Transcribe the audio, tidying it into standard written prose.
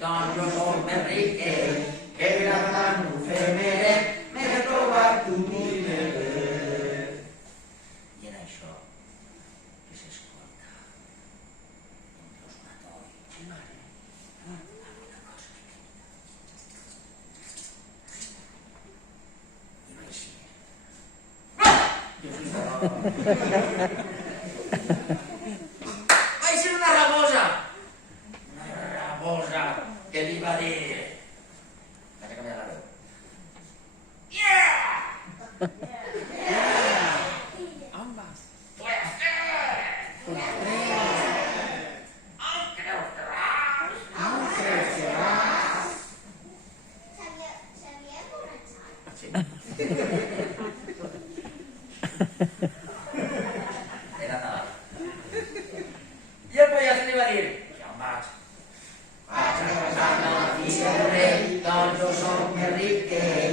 doncs jo som més ric que ell. Que gran no femeret, m'he trobat un dineret. I era això que s'escolta entre els matolls i mare. Alguna cosa pequeña. I no així. Vaig ser una rabosa que li va dir... Vaig a canviar la veu. Yeah! Ambas. Pues què? On creuaràs? On creuaràs? S'havia emborratxat? Sí. Era Nadal. I el pallasso li va dir, ja on vaig? Vaig a casar-me amb la filla del rei, doncs jo soc més ric que ell.